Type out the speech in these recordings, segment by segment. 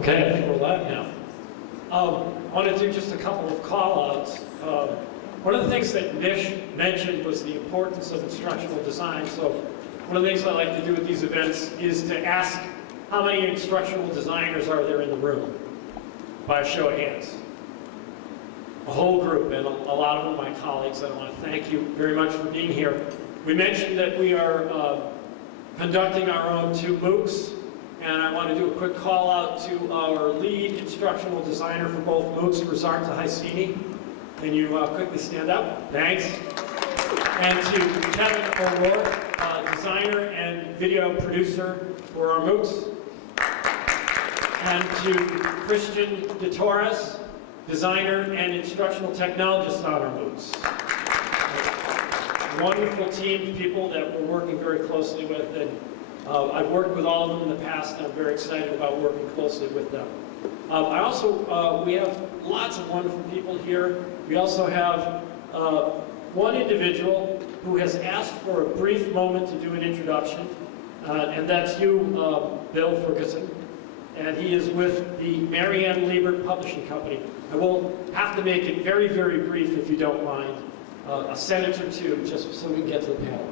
Okay, I think we're live now. I want to do just a couple of call-outs. One of the things that Nish mentioned was the importance of instructional design. So one of the things I like to do with these events is to ask how many instructional designers are there in the room, by a show of hands. A whole group, and a lot of them my colleagues. I want to thank you very much for being here. We mentioned that we are conducting our own 2 MOOCs, and I want to do a quick call out to our lead instructional designer for both MOOCs, Rosarta Haisini. Can you quickly stand up? Thanks. And to Kevin O'Rourke, designer and video producer for our MOOCs. And to Christian de Torres, designer and instructional technologist on our MOOCs. Wonderful team of people that we're working very closely with, and I've worked with all of them in the past, and I'm very excited about working closely with them. We have lots of wonderful people here. We also have one individual who has asked for a brief moment to do an introduction, and that's you, Bill Ferguson. And he is with the Marianne Liebert Publishing Company. I will have to make it very, very brief if you don't mind. A sentence or two, just so we can get to the panel.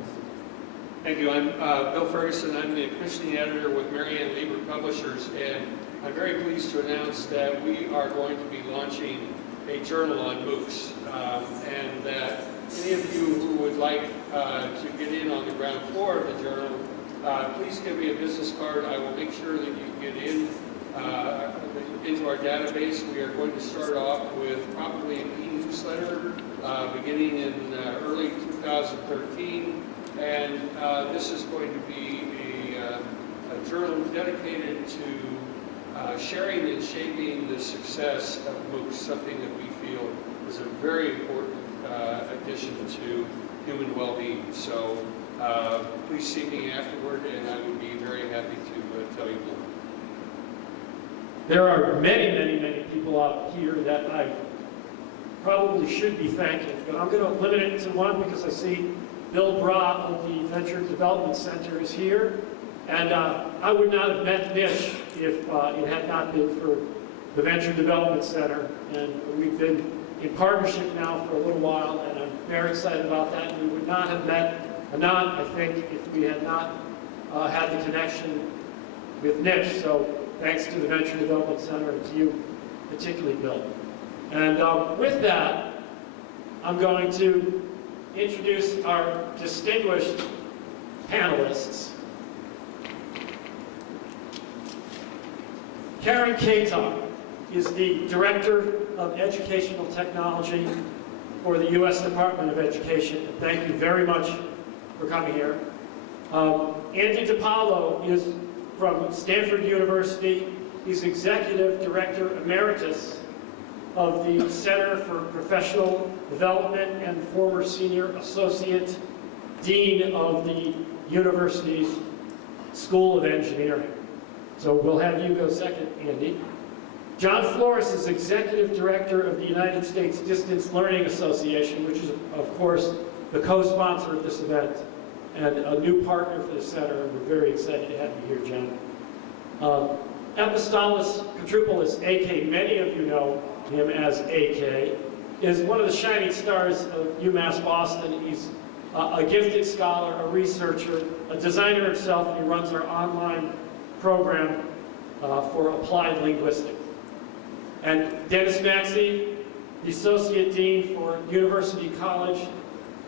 Thank you. I'm Bill Ferguson. I'm the commissioning editor with Marianne Liebert Publishers, and I'm very pleased to announce that we are going to be launching a journal on MOOCs, and that any of you who would like to get in on the ground floor of the journal, please give me a business card. I will make sure that you get in into our database. We are going to start off with probably an e-newsletter beginning in early 2013, and this is going to be a journal dedicated to sharing and shaping the success of MOOCs, something that we feel is a very important addition to human well-being. So please see me afterward, and I would be very happy to tell you more. There are many, many, many people out here that I probably should be thanking, but I'm going to limit it to one because I see Bill Bra of the Venture Development Center is here, and I would not have met Nish if it had not been for the Venture Development Center, and we've been in partnership now for a little while, and I'm very excited about that. And we would not have met Anand, I think, if we had not had the connection with Nish. So thanks to the Venture Development Center and to you, particularly Bill. And with that, I'm going to introduce our distinguished panelists. Karen Katon is the Director of Educational Technology for the U.S. Department of Education. Thank you very much for coming here. Andy DiPaolo is from Stanford University. He's Executive Director Emeritus of the Center for Professional Development and former Senior Associate Dean of the university's School of Engineering. So we'll have you go second, Andy. John Flores is Executive Director of the United States Distance Learning Association, which is, of course, the co-sponsor of this event and a new partner for the center, and we're very excited to have you here, John. Epistolis Katropoulos, AK, many of you know him as AK, is one of the shining stars of UMass Boston. He's a gifted scholar, a researcher, a designer himself, and he runs our online program for applied linguistics. And Dennis Maxey, the Associate Dean for University College,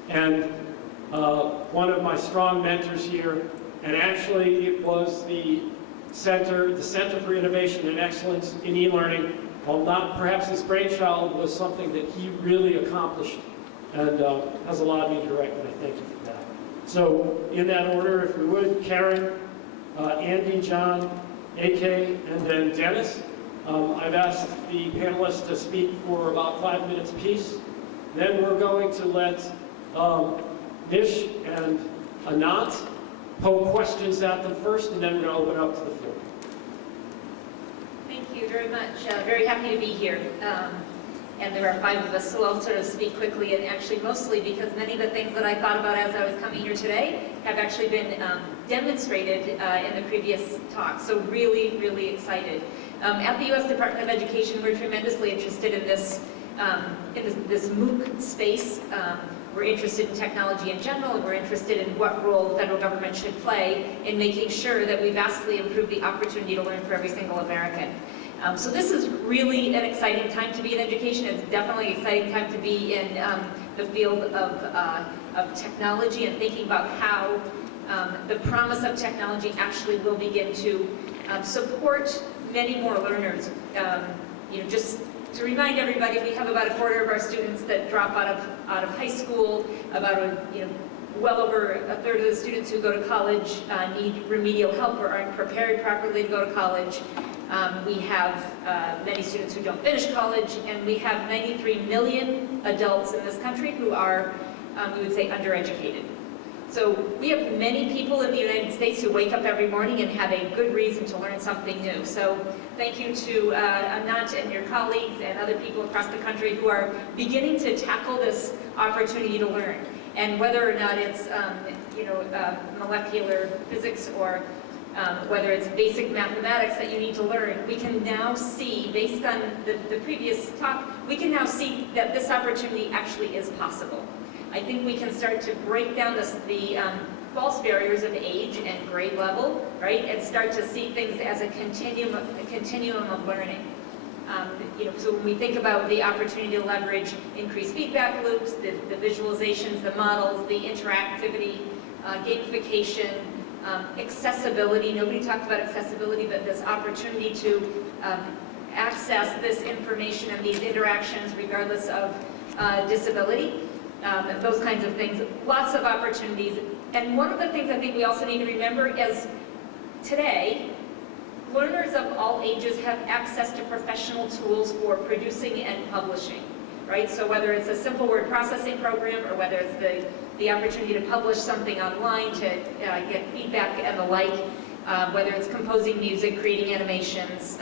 and one of my strong mentors here. And actually, it was the Center for Innovation and Excellence in E-Learning. While not perhaps his brainchild, was something that he really accomplished, and has allowed me to direct, and I thank you for that. So, in that order, if we would, Karen, Andy, John, AK, and then Dennis. I've asked the panelists to speak for about 5 minutes apiece. Then we're going to let Nish and Anant poke questions at them first, and then we're going to open up to the floor. Thank you very much. Very happy to be here. and there are 5 of us, so I'll sort of speak quickly, and actually mostly because many of the things that I thought about as I was coming here today have actually been demonstrated in the previous talk, so really, really excited. At the U.S. Department of Education, we're tremendously interested in this MOOC space. We're interested in technology in general, and we're interested in what role the federal government should play in making sure that we vastly improve the opportunity to learn for every single American. So this is really an exciting time to be in education. It's definitely an exciting time to be in the field of technology and thinking about how the promise of technology actually will begin to support many more learners. Just to remind everybody, we have about 1/4 of our students that drop out of high school. Well over 1/3 of the students who go to college need remedial help or aren't prepared properly to go to college. We have many students who don't finish college, and we have 93 million adults in this country who are, we would say, undereducated. So we have many people in the United States who wake up every morning and have a good reason to learn something new. So thank you to Anant and your colleagues and other people across the country who are beginning to tackle this opportunity to learn. And whether or not it's molecular physics or whether it's basic mathematics that you need to learn, we can now see, based on the previous talk, we can now see that this opportunity actually is possible. I think we can start to break down the false barriers of age and grade level, right, and start to see things as a continuum of learning. So when we think about the opportunity to leverage increased feedback loops, the visualizations, the models, the interactivity, gamification, accessibility. Nobody talked about accessibility, but this opportunity to access this information and these interactions regardless of disability. Those kinds of things, lots of opportunities. And one of the things I think we also need to remember is today, learners of all ages have access to professional tools for producing and publishing, right? So whether it's a simple word processing program or whether it's the opportunity to publish something online to get feedback and the like, whether it's composing music, creating animations,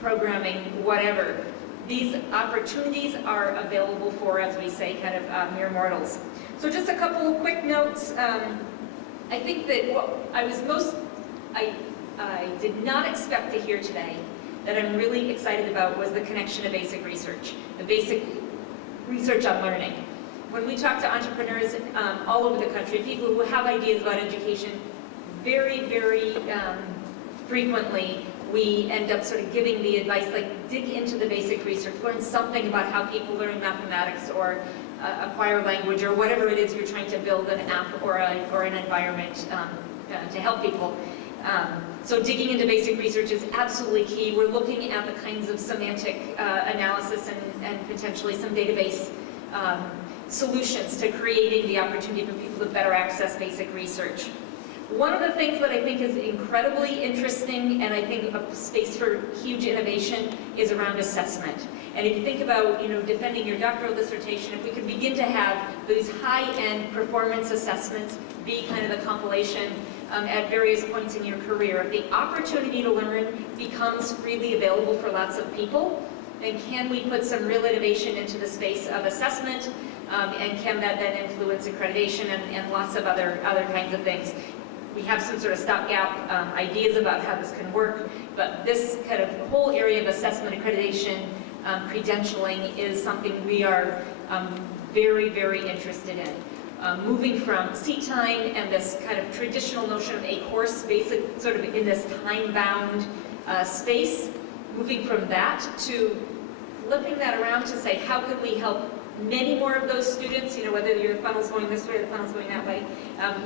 programming, whatever. These opportunities are available for, as we say, kind of mere mortals. So just a couple of quick notes. I think that what I did not expect to hear today that I'm really excited about was the connection to basic research, the basic research on learning. When we talk to entrepreneurs all over the country, people who have ideas about education, very, very frequently, we end up sort of giving the advice, like dig into the basic research, learn something about how people learn mathematics or acquire language or whatever it is you're trying to build an app or an environment to help people. So digging into basic research is absolutely key. We're looking at the kinds of semantic analysis and potentially some database solutions to creating the opportunity for people to better access basic research. One of the things that I think is incredibly interesting, and I think a space for huge innovation, is around assessment. And if you think about, defending your doctoral dissertation, if we could begin to have these high-end performance assessments be kind of the compilation at various points in your career, if the opportunity to learn becomes freely available for lots of people, then can we put some real innovation into the space of assessment, and can that then influence accreditation and lots of other kinds of things? We have some sort of stopgap ideas about how this can work, but this kind of whole area of assessment, accreditation, credentialing is something we are very, very interested in. Moving from seat time and this kind of traditional notion of a course, basic sort of in this time-bound space, moving from that to flipping that around to say, how can we help many more of those students, whether your funnel's going this way or the funnel's going that way,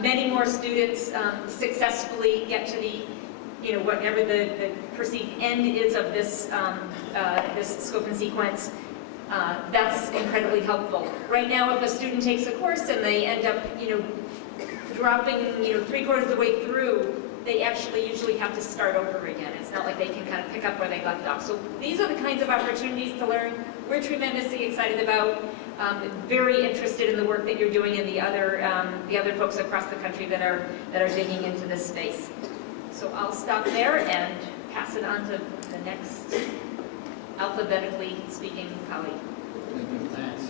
many more students successfully get to the, whatever the perceived end is of this, this scope and sequence. That's incredibly helpful. Right now, if a student takes a course and they end up, dropping, 3/4 of the way through, they actually usually have to start over again. It's not like they can kind of pick up where they left off. So these are the kinds of opportunities to learn we're tremendously excited about. Very interested in the work that you're doing and the other folks across the country that are digging into this space. So I'll stop there and pass it on to the next alphabetically speaking colleague. Thanks.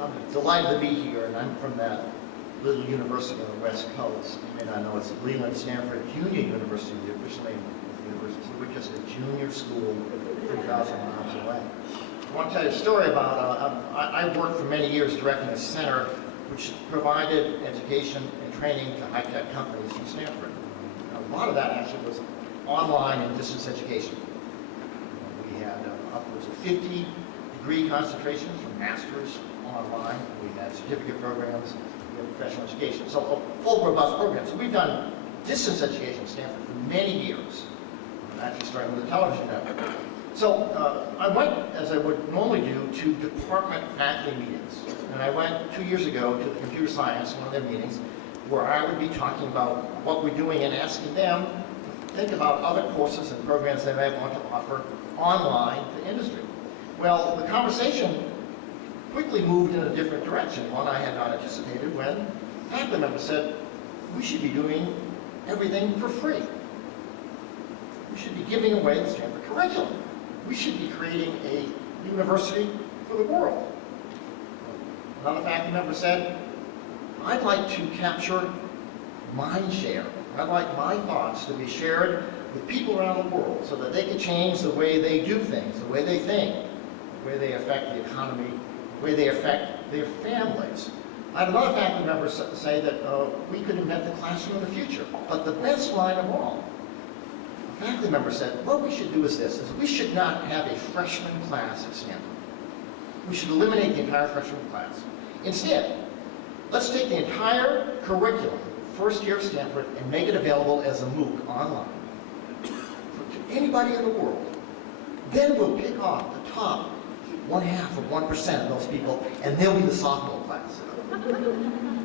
I'm delighted to be here, and I'm from that little university on the West Coast. You may not know, it's Leland Stanford Junior University, the official name of the university. We're just a junior school 3,000 miles away. I want to tell you a story about, I worked for many years directing a center which provided education and training to high-tech companies from Stanford. A lot of that actually was online and distance education. We had upwards of 50 degree concentrations from masters online. We had certificate programs, we had professional education. So a full, robust program. So we've done distance education at Stanford for many years, actually starting with the television network. So I went, as I would normally do, to department faculty meetings. And I went 2 years ago to the computer science, one of their meetings, where I would be talking about what we're doing and asking them to think about other courses and programs they might want to offer online to industry. Well, the conversation quickly moved in a different direction, one I had not anticipated, when a faculty member said, we should be doing everything for free. We should be giving away the Stanford curriculum. We should be creating a university for the world. Another faculty member said, I'd like to capture mind share. I'd like my thoughts to be shared with people around the world so that they can change the way they do things, the way they think, the way they affect the economy, the way they affect their families. I had another faculty member say that we could invent the classroom of the future. But the best line of all, a faculty member said, what we should do is this, is we should not have a freshman class at Stanford. We should eliminate the entire freshman class. Instead, let's take the entire curriculum, first year of Stanford, and make it available as a MOOC online to anybody in the world. Then we'll pick off the top 1/2 of 1% of those people, and they'll be the sophomore class.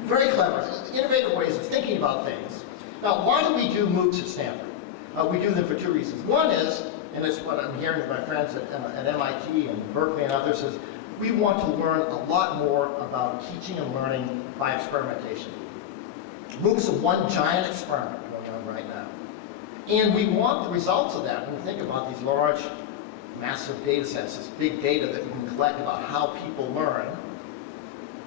Very clever, innovative ways of thinking about things. Now, why do we do MOOCs at Stanford? We do them for two reasons. One is, and it's what I'm hearing from my friends at MIT and Berkeley and others, is we want to learn a lot more about teaching and learning by experimentation. MOOCs are one giant experiment going on right now. And we want the results of that when we think about these large, massive data sets, this big data that we can collect about how people learn,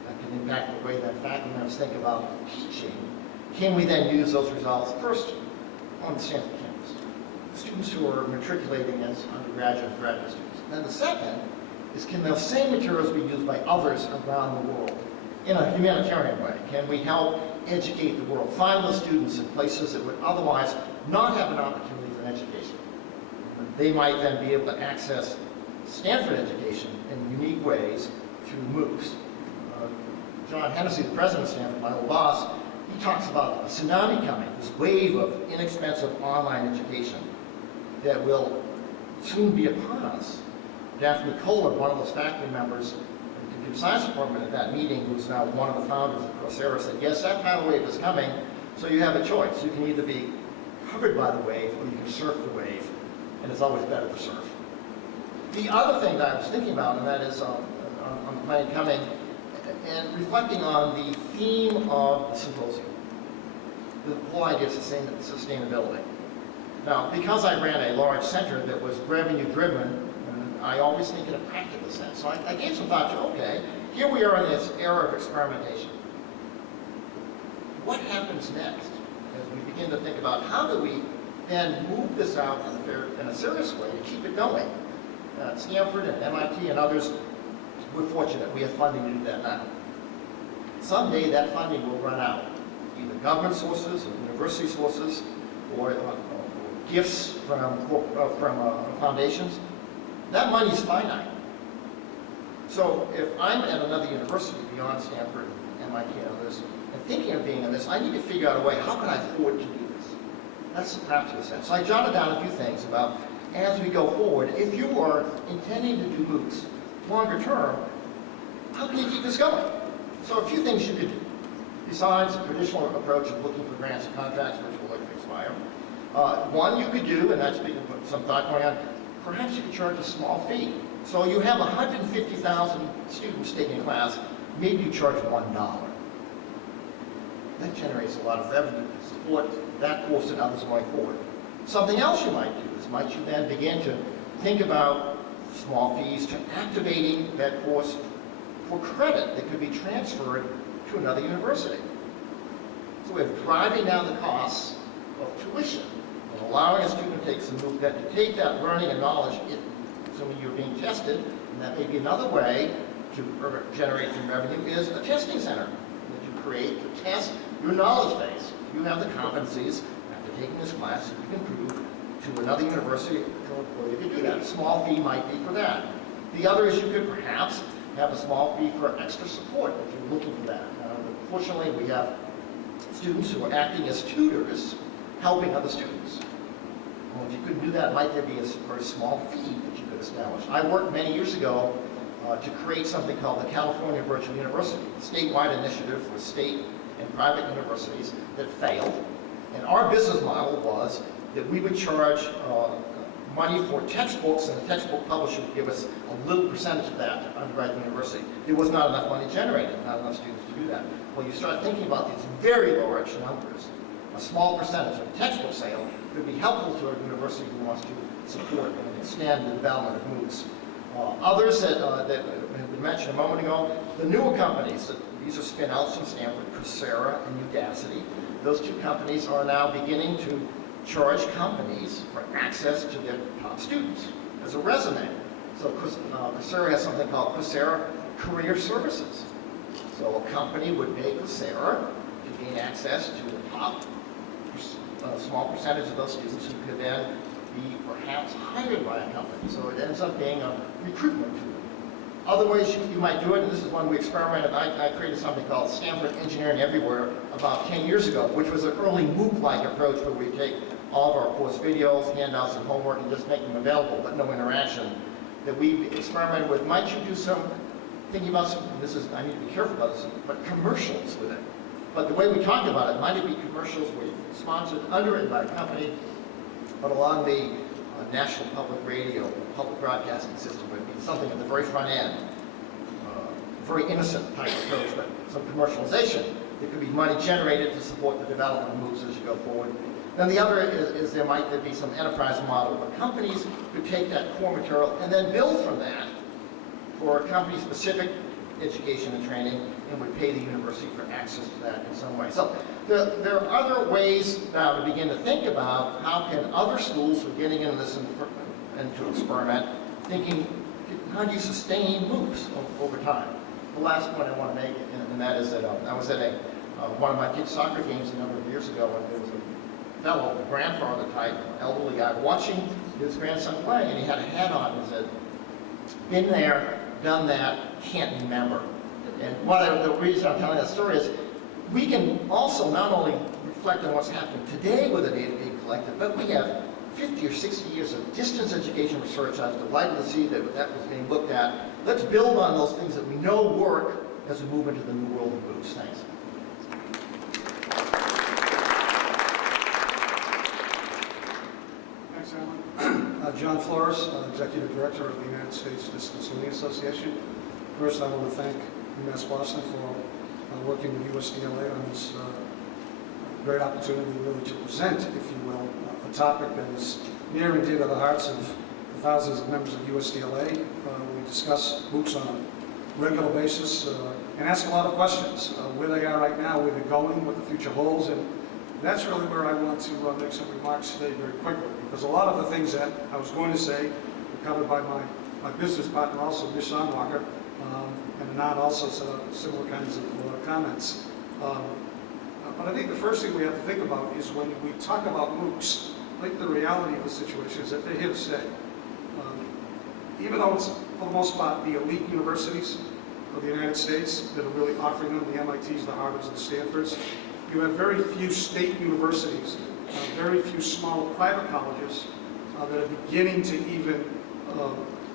that can impact the way that faculty members think about teaching. Can we then use those results first on the Stanford campus? Students who are matriculating as undergraduate and graduate students. And then the second is, can those same materials be used by others around the world in a humanitarian way? Can we help educate the world, find those students in places that would otherwise not have an opportunity for education? They might then be able to access Stanford education in unique ways through MOOCs. John Hennessy, the president of Stanford, my old boss, he talks about a tsunami coming, this wave of inexpensive online education that will soon be upon us. Daphne Kohler, one of those faculty members in the computer science department at that meeting, who's now one of the founders of Coursera, said, yes, that tidal wave is coming, so you have a choice. You can either be covered by the wave or you can surf the wave, and it's always better to surf. The other thing that I was thinking about, and that is on the plane coming, and reflecting on the theme of the symposium, the whole idea of sustainability. Now, because I ran a large center that was revenue-driven, I always think in a practical sense. So I gave some thought to, okay, here we are in this era of experimentation. What happens next as we begin to think about how do we then move this out in a serious way to keep it going? At Stanford and MIT and others, we're fortunate. We have funding to do that now. Someday that funding will run out, either government sources or university sources or gifts from foundations. That money is finite. So if I'm at another university beyond Stanford, MIT, and others, and thinking of being in this, I need to figure out a way, how can I afford to do this? That's the practical sense. So I jotted down a few things about, as we go forward, if you are intending to do MOOCs longer term, how can you keep this going? So a few things you could do. Besides the traditional approach of looking for grants and contracts, which will expire, one you could do, and that's been some thought going on, perhaps you could charge a small fee. So you have 150,000 students taking a class, maybe you charge $1. That generates a lot of revenue to support that course and others going forward. Something else you might do is, might you then begin to think about small fees to activating that course for credit that could be transferred to another university. So we're driving down the costs of tuition and allowing a student to take some MOOC, to take that learning and knowledge, assuming you're being tested, and that may be another way to generate some revenue is a testing center that you create to test your knowledge base. You have the competencies after taking this class, you can prove to another university or you could do that. A small fee might be for that. The other is you could perhaps have a small fee for extra support if you're looking for that. Fortunately, we have students who are acting as tutors, helping other students. Well, if you couldn't do that, might there be a very small fee that you could establish? I worked many years ago to create something called the California Virtual University, a statewide initiative for state and private universities that failed. And our business model was that we would charge money for textbooks, and the textbook publisher would give us a little percentage of that to undergrad university. There was not enough money generated, not enough students to do that. Well, you start thinking about these very large numbers. A small percentage of a textbook sale could be helpful to a university who wants to support and extend the development of MOOCs. Others that have been mentioned a moment ago, the newer companies, these are spin-outs from Stanford, Coursera and Udacity. Those two companies are now beginning to charge companies for access to their top students as a resume. So Coursera has something called Coursera Career Services. So a company would pay Coursera to gain access to the top small percentage of those students who could then be perhaps hired by a company. So it ends up being a recruitment tool. Other ways you might do it, and this is one we experimented. I created something called Stanford Engineering Everywhere about 10 years ago, which was an early MOOC-like approach where we take all of our course videos, handouts, and homework and just make them available, but no interaction. That we experimented with, might you do some, thinking about some, this is, I need to be careful about this, but commercials with it. But the way we talked about it, might it be commercials where you sponsored, underwritten by a company, but along the national public radio, public broadcasting system would be something at the very front end. Very innocent type approach, but some commercialization. There could be money generated to support the development of MOOCs as you go forward. Then the other is there might be some enterprise model where companies could take that core material and then build from that for company-specific education and training and would pay the university for access to that in some way. So there are other ways now to begin to think about how can other schools who are getting into this and to experiment, thinking how do you sustain MOOCs over time? The last point I want to make, and that is that I was at one of my kids' soccer games a number of years ago, and there was a fellow, a grandfather type, elderly guy, watching his grandson play, and he had a hat on and said, been there, done that, can't remember. And the reason I'm telling that story is we can also not only reflect on what's happening today with the data being collected, but we have 50 or 60 years of distance education research. I was delighted to see that was being looked at. Let's build on those things that we know work as we move into the new world of MOOCs. Thanks. Thanks, Alan. John Flores, Executive Director of the United States Distance Learning Association. First, I want to thank UMass Boston for working with USDLA on this great opportunity really to present, if you will, a topic that is near and dear to the hearts of the thousands of members of USDLA. We discuss MOOCs on a regular basis and ask a lot of questions, where they are right now, where they're going, what the future holds, and that's really where I want to make some remarks today very quickly, because a lot of the things that I was going to say were covered by my business partner also, Ms. Sonwalker, and Anand also said similar kinds of comments. But I think the first thing we have to think about is when we talk about MOOCs, I think the reality of the situation is that they're here to stay. Even though it's, for the most part, the elite universities of the United States that are really offering them, the MITs, the Harvards, and the Stanfords, you have very few state universities, very few small private colleges that are beginning to even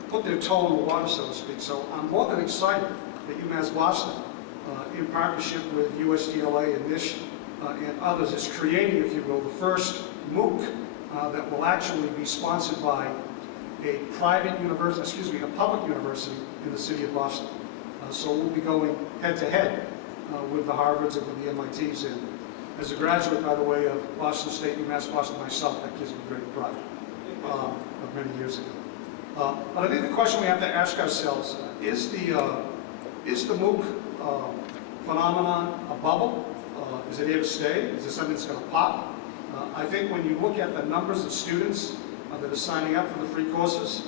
put their toe in the water, so to speak. So I'm more than excited that UMass Boston, in partnership with USDLA and NISH and others, is creating, if you will, the first MOOC that will actually be sponsored by a private university, a public university in the city of Boston. So we'll be going head-to-head with the Harvards and with the MITs. And as a graduate, by the way, of Boston State, UMass Boston myself, that gives me great pride of many years ago. But I think the question we have to ask ourselves, is the MOOC phenomenon a bubble? Is it here to stay? Is it something that's going to pop? I think when you look at the numbers of students that are signing up for the free courses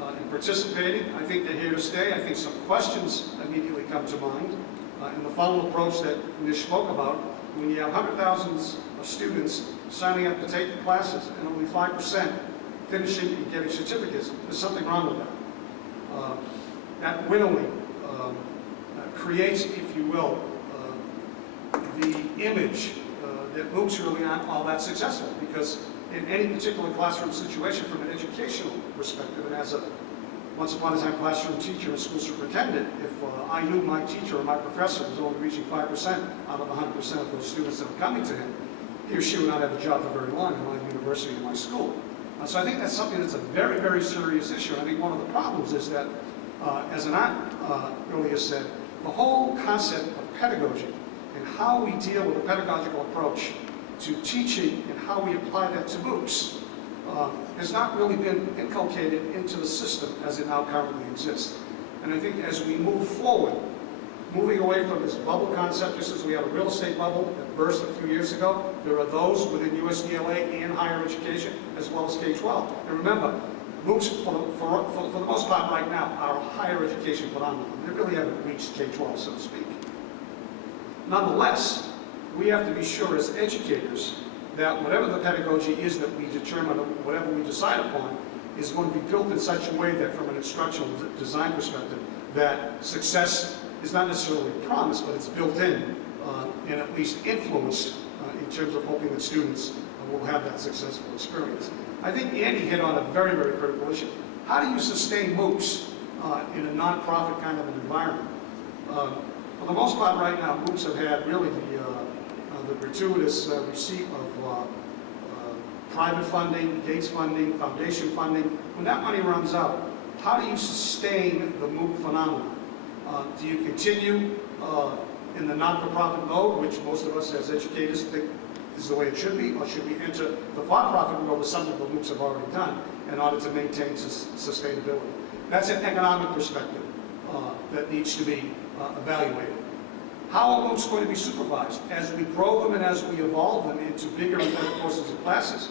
and participating, I think they're here to stay. I think some questions immediately come to mind. And the funnel approach that Nish spoke about, when you have hundreds of thousands of students signing up to take the classes and only 5% finishing and getting certificates, there's something wrong with that. That winnowing creates, if you will, the image that MOOCs really aren't all that successful, because in any particular classroom situation from an educational perspective, and as a once upon a time classroom teacher and school superintendent, if I knew my teacher or my professor was only reaching 5% out of 100% of those students that were coming to him, he or she would not have a job for very long in my university or my school. So I think that's something that's a very, very serious issue. I think one of the problems is that, as Anant earlier said, the whole concept of pedagogy and how we deal with a pedagogical approach to teaching and how we apply that to MOOCs has not really been inculcated into the system as it now currently exists. And I think as we move forward, moving away from this bubble concept, just as we had a real estate bubble that burst a few years ago, there are those within USDLA and higher education, as well as K-12. And remember, MOOCs, for the most part right now, are a higher education phenomenon. They really haven't reached K-12, so to speak. Nonetheless, we have to be sure as educators that whatever the pedagogy is that we determine, or whatever we decide upon, is going to be built in such a way that from an instructional design perspective, that success is not necessarily promised, but it's built in and at least influenced in terms of hoping that students will have that successful experience. I think Andy hit on a very, very critical issue. How do you sustain MOOCs in a nonprofit kind of an environment? For the most part right now, MOOCs have had really the gratuitous receipt of private funding, Gates funding, foundation funding. When that money runs out, how do you sustain the MOOC phenomenon? Do you continue in the not-for-profit mode, which most of us as educators think is the way it should be, or should we enter the for-profit world, as some of the MOOCs have already done, in order to maintain sustainability? That's an economic perspective that needs to be evaluated. How are MOOCs going to be supervised? As we grow them and as we evolve them into bigger and better courses and classes,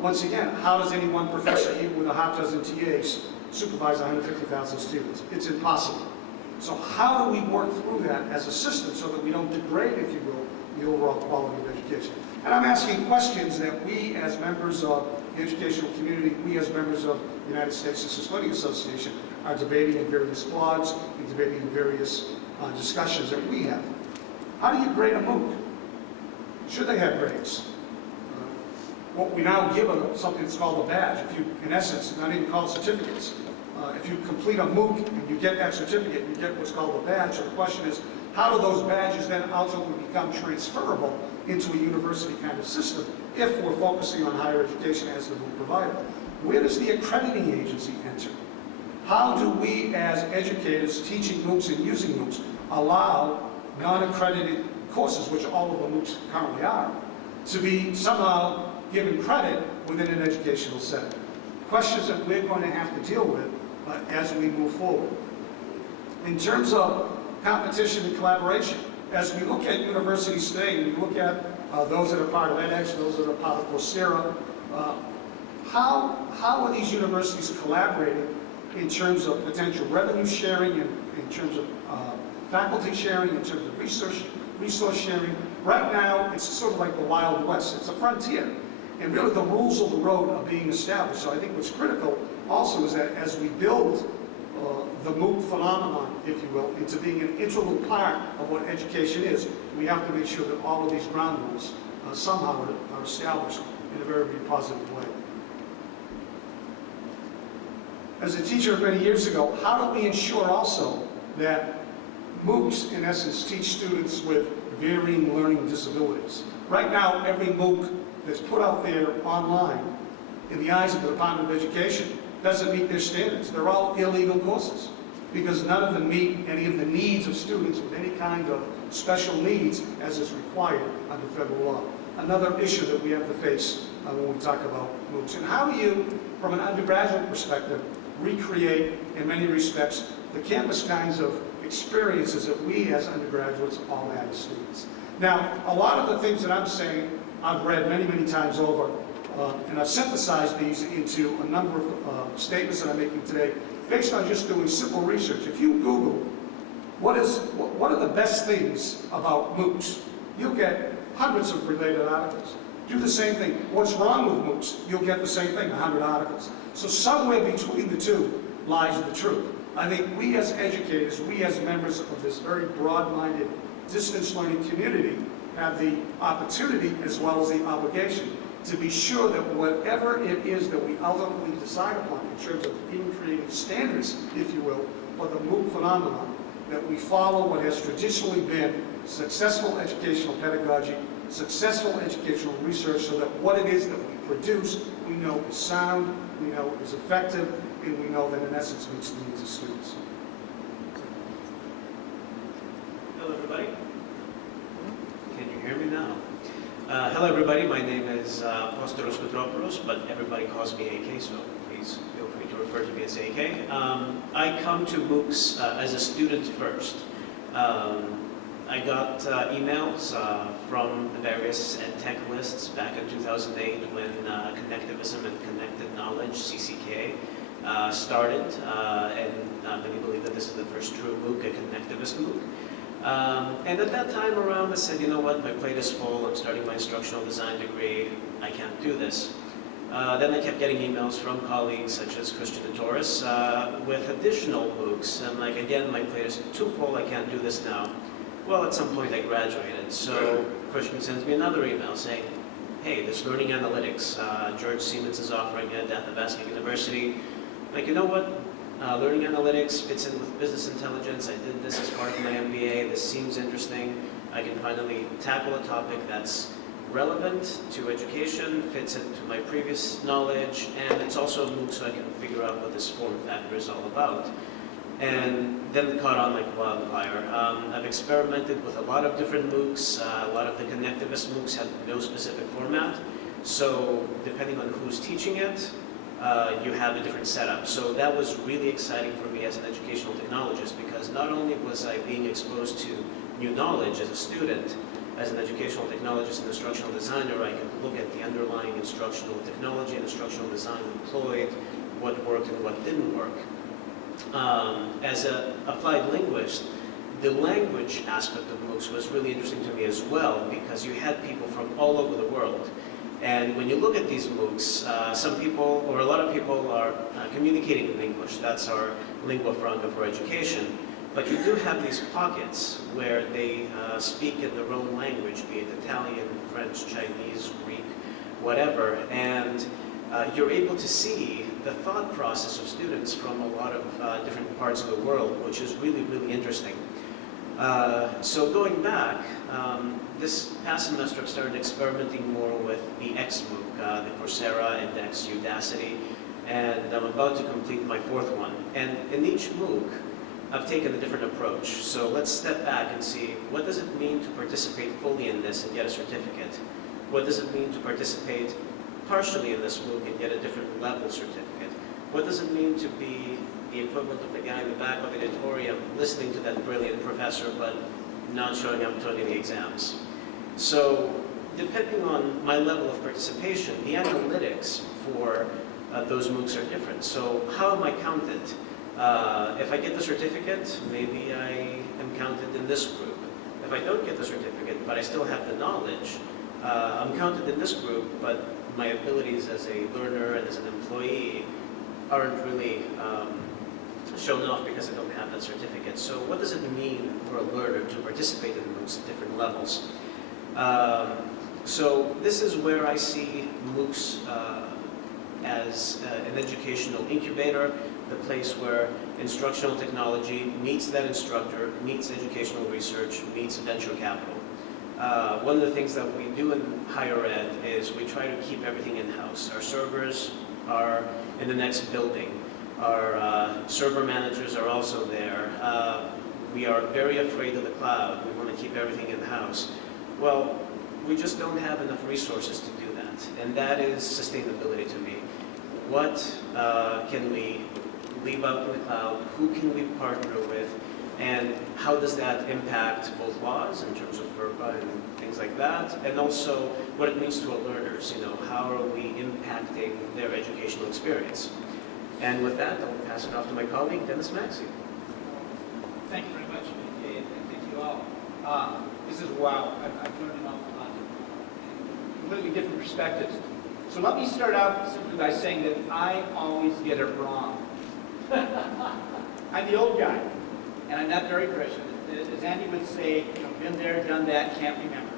once again, how does any one professor, even with a half dozen TAs, supervise 150,000 students? It's impossible. So how do we work through that as a system so that we don't degrade, if you will, the overall quality of education? And I'm asking questions that we as members of the educational community, we as members of the United States Distance Learning Association are debating in various blogs and debating in various discussions that we have. How do you grade a MOOC? Should they have grades? What we now give them something that's called a badge. If you, in essence, not even called certificates. If you complete a MOOC and you get that certificate, you get what's called a badge. So the question is, how do those badges then ultimately become transferable into a university kind of system if we're focusing on higher education as the MOOC provider? Where does the accrediting agency enter? How do we as educators teaching MOOCs and using MOOCs allow non-accredited courses, which all of the MOOCs currently are, to be somehow given credit within an educational setting? Questions that we're going to have to deal with as we move forward. In terms of competition and collaboration, as we look at universities today, and we look at those that are part of edX, those that are part of Coursera, how are these universities collaborating in terms of potential revenue sharing, in terms of faculty sharing, in terms of resource sharing? Right now, it's sort of like the Wild West. It's a frontier. And really the rules of the road are being established. So I think what's critical also is that as we build the MOOC phenomenon, if you will, into being an integral part of what education is, we have to make sure that all of these ground rules somehow are established in a very, very positive way. As a teacher many years ago, how do we ensure also that MOOCs, in essence, teach students with varying learning disabilities? Right now, every MOOC that's put out there online, in the eyes of the Department of Education, doesn't meet their standards. They're all illegal courses because none of them meet any of the needs of students with any kind of special needs as is required under federal law. Another issue that we have to face when we talk about MOOCs. And how do you, from an undergraduate perspective, recreate, in many respects, the campus kinds of experiences that we as undergraduates all had as students. Now, a lot of the things that I'm saying, I've read many, many times over, and I've synthesized these into a number of statements that I'm making today based on just doing simple research. If you Google, what are the best things about MOOCs, you'll get hundreds of related articles. Do the same thing. What's wrong with MOOCs? You'll get the same thing, 100 articles. So somewhere between the two lies the truth. I think we as educators, we as members of this very broad-minded distance learning community have the opportunity as well as the obligation to be sure that whatever it is that we ultimately decide upon in terms of even creating standards, if you will, for the MOOC phenomenon, that we follow what has traditionally been successful educational pedagogy, successful educational research, so that what it is that we produce, we know is sound, we know is effective, and we know that in essence meets the needs of students. Hello, everybody. Can you hear me now? Hello, everybody. My name is Posteros Kotropoulos, but everybody calls me AK, so please feel free to refer to me as AK. I come to MOOCs as a student first. I got emails from the various EdTech lists back in 2008 when Connectivism and Connected Knowledge, CCK, started, and many believe that this is the first true MOOC, a connectivist MOOC. And at that time around, I said, you know what, my plate is full, I'm starting my instructional design degree, I can't do this. Then I kept getting emails from colleagues such as Christian and Doris with additional MOOCs. I'm like, again, my plate is too full, I can't do this now. Well, at some point I graduated, so Christian sends me another email saying, hey, there's learning analytics. George Siemens is offering it at Athabasca University. Like, you know what? Learning analytics fits in with business intelligence. I did this as part of my MBA. This seems interesting. I can finally tackle a topic that's relevant to education, fits into my previous knowledge, and it's also a MOOC so I can figure out what this form factor is all about. And then it caught on like wildfire. I've experimented with a lot of different MOOCs. A lot of the connectivist MOOCs have no specific format. So depending on who's teaching it, you have a different setup. So that was really exciting for me as an educational technologist, because not only was I being exposed to new knowledge as a student, as an educational technologist and instructional designer, I could look at the underlying instructional technology and instructional design employed, what worked and what didn't work. As an applied linguist, the language aspect of MOOCs was really interesting to me as well, because you had people from all over the world. And when you look at these MOOCs, some people, or a lot of people, are communicating in English. That's our lingua franca for education. But you do have these pockets where they speak in their own language, be it Italian, French, Chinese, Greek, whatever. And you're able to see the thought process of students from a lot of different parts of the world, which is really, really interesting. So going back, this past semester I've started experimenting more with the XMOOC, the Coursera, edX, Udacity, and I'm about to complete my fourth one. And in each MOOC, I've taken a different approach. So let's step back and see, what does it mean to participate fully in this and get a certificate? What does it mean to participate partially in this MOOC and get a different level certificate? What does it mean to be the equivalent of the guy in the back of the auditorium listening to that brilliant professor but not showing up to any of the exams? So depending on my level of participation, the analytics for those MOOCs are different. So how am I counted? If I get the certificate, maybe I am counted in this group. If I don't get the certificate, but I still have the knowledge, I'm counted in this group, but my abilities as a learner and as an employee aren't really shown off because I don't have that certificate. So what does it mean for a learner to participate in MOOCs at different levels? So this is where I see MOOCs as an educational incubator, the place where instructional technology meets that instructor, meets educational research, meets venture capital. One of the things that we do in higher ed is we try to keep everything in-house. Our servers are in the next building. Our server managers are also there. We are very afraid of the cloud. We want to keep everything in-house. Well, we just don't have enough resources to do that. And that is sustainability to me. What can we leave out in the cloud? Who can we partner with? And how does that impact both laws in terms of FERPA and things like that, and also what it means to our learners, how are we impacting their educational experience? And with that, I'll pass it off to my colleague, Dennis Maxey. Thank you very much, MK, and thank you all. This is wow. I've learned an awful lot. Completely different perspectives. So let me start out simply by saying that I always get it wrong. I'm the old guy, and I'm not very prescient. As Andy would say, been there, done that, can't remember.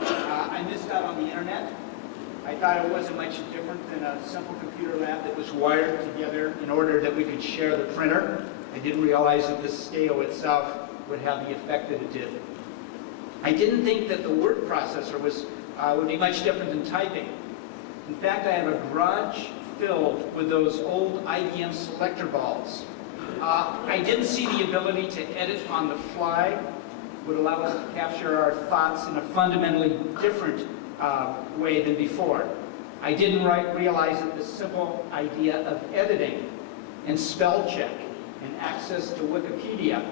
I missed out on the internet. I thought it wasn't much different than a simple computer lab that was wired together in order that we could share the printer. I didn't realize that the scale itself would have the effect that it did. I didn't think that the word processor would be much different than typing. In fact, I have a garage filled with those old IBM selector balls. I didn't see the ability to edit on the fly would allow us to capture our thoughts in a fundamentally different way than before. I didn't realize that the simple idea of editing and spell check and access to Wikipedia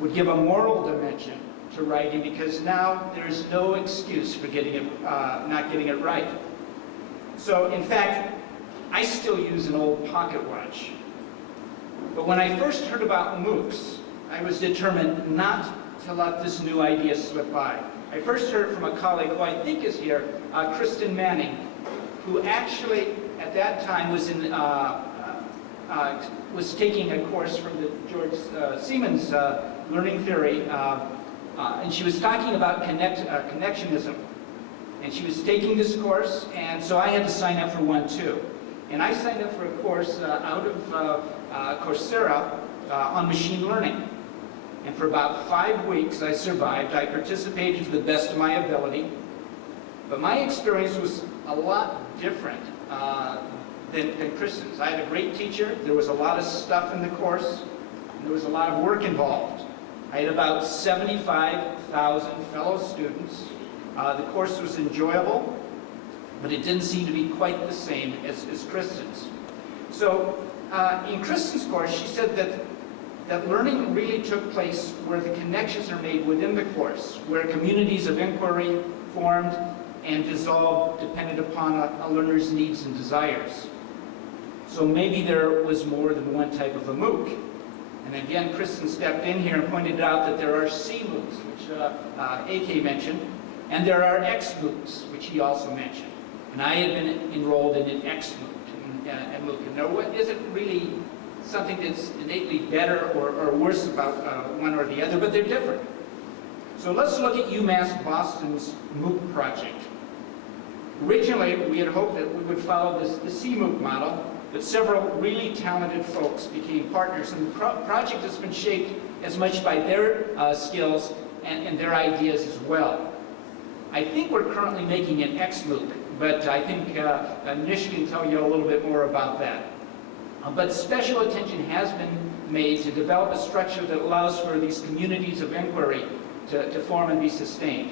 would give a moral dimension to writing, because now there's no excuse for not getting it right. So in fact, I still use an old pocket watch. But when I first heard about MOOCs, I was determined not to let this new idea slip by. I first heard it from a colleague who I think is here, Kristen Manning, who actually at that time was taking a course from the George Siemens learning theory, and she was talking about connectionism. And she was taking this course, and so I had to sign up for one too. And I signed up for a course out of Coursera on machine learning. And for about 5 weeks I survived. I participated to the best of my ability. But my experience was a lot different than Kristen's. I had a great teacher. There was a lot of stuff in the course. And there was a lot of work involved. I had about 75,000 fellow students. The course was enjoyable, but it didn't seem to be quite the same as Kristen's. So in Kristen's course, she said that learning really took place where the connections are made within the course, where communities of inquiry formed and dissolved dependent upon a learner's needs and desires. So maybe there was more than one type of a MOOC. And again, Kristen stepped in here and pointed out that there are C-MOOCs, which AK mentioned, and there are X-MOOCs, which he also mentioned. And I had been enrolled in an X-MOOC. And there isn't really something that's innately better or worse about one or the other, but they're different. So let's look at UMass Boston's MOOC project. Originally, we had hoped that we would follow the C-MOOC model, but several really talented folks became partners, and the project has been shaped as much by their skills and their ideas as well. I think we're currently making an X-MOOC, but I think Nish can tell you a little bit more about that. But special attention has been made to develop a structure that allows for these communities of inquiry to form and be sustained.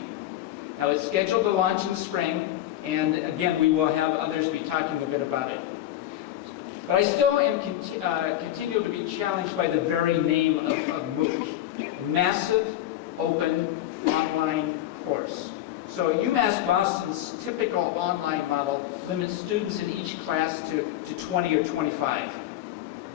Now, it's scheduled to launch in the spring, and again, we will have others be talking a bit about it. But I still am continue to be challenged by the very name of MOOC, Massive Open Online Course. So UMass Boston's typical online model limits students in each class to 20 or 25.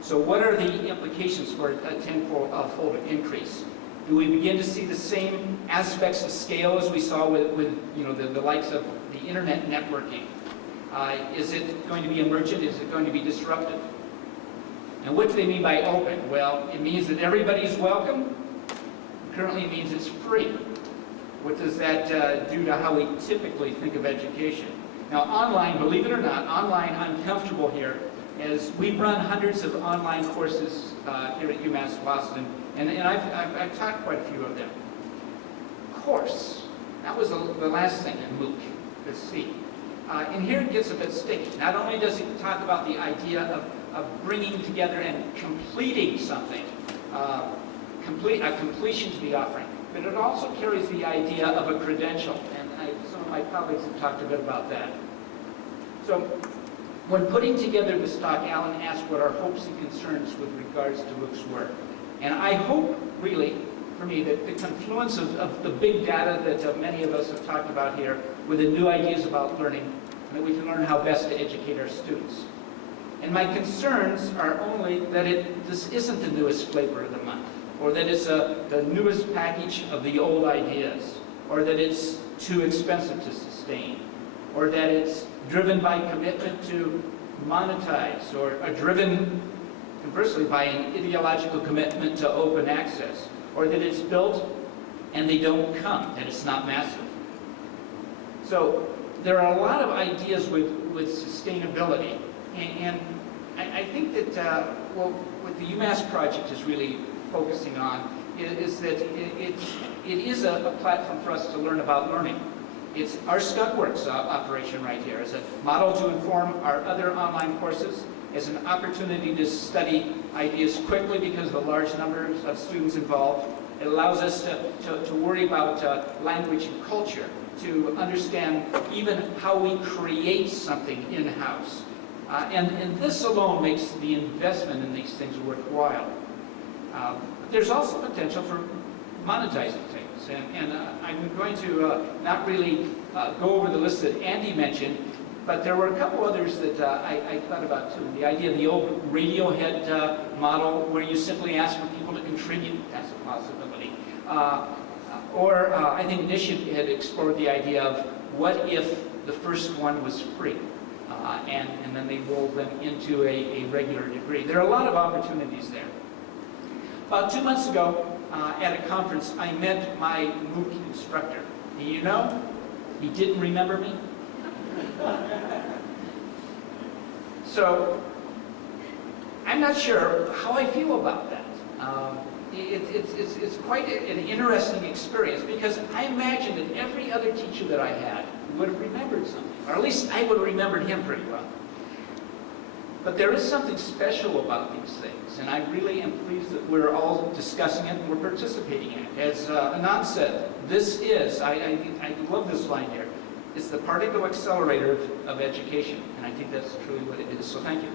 So what are the implications for a tenfold increase? Do we begin to see the same aspects of scale as we saw with the likes of the internet networking? Is it going to be emergent? Is it going to be disruptive? And what do they mean by open? Well, it means that everybody's welcome. Currently, it means it's free. What does that do to how we typically think of education? Now, online, believe it or not, online, I'm comfortable here, as we've run hundreds of online courses here at UMass Boston, and I've taught quite a few of them. Course, that was the last thing in MOOC. Let's see. And here it gets a bit sticky. Not only does it talk about the idea of bringing together and completing something, a completion to the offering, but it also carries the idea of a credential, and some of my colleagues have talked a bit about that. So When putting together this talk, Alan asked what our hopes and concerns with regards to MOOCs were. And I hope, really, for me, that the confluence of the big data that many of us have talked about here with the new ideas about learning, and that we can learn how best to educate our students. And my concerns are only that this isn't the newest flavor of the month, or that it's the newest package of the old ideas, or that it's too expensive to sustain, or that it's driven by commitment to monetize, or driven, conversely, by an ideological commitment to open access, or that it's built and they don't come, that it's not massive. So there are a lot of ideas with sustainability, and I think that what the UMass project is really focusing on is that it is a platform for us to learn about learning. It's our Skugworks operation right here as a model to inform our other online courses, as an opportunity to study ideas quickly because of the large numbers of students involved. It allows us to worry about language and culture, to understand even how we create something in-house. And this alone makes the investment in these things worthwhile. There's also potential for monetizing things. And I'm going to not really go over the list that Andy mentioned, but there were a couple others that I thought about too. The idea of the old Radiohead model, where you simply ask for people to contribute, that's a possibility. I think Nish had explored the idea of what if the first one was free, and then they rolled them into a regular degree. There are a lot of opportunities there. About 2 months ago, at a conference, I met my MOOC instructor. And you know, he didn't remember me. So, I'm not sure how I feel about that. It's quite an interesting experience, because I imagine that every other teacher that I had would have remembered something, or at least I would have remembered him pretty well. But there is something special about these things, and I really am pleased that we're all discussing it and we're participating in it. As Anand said, this is, I love this line here, it's the particle accelerator of education, and I think that's truly what it is. So thank you.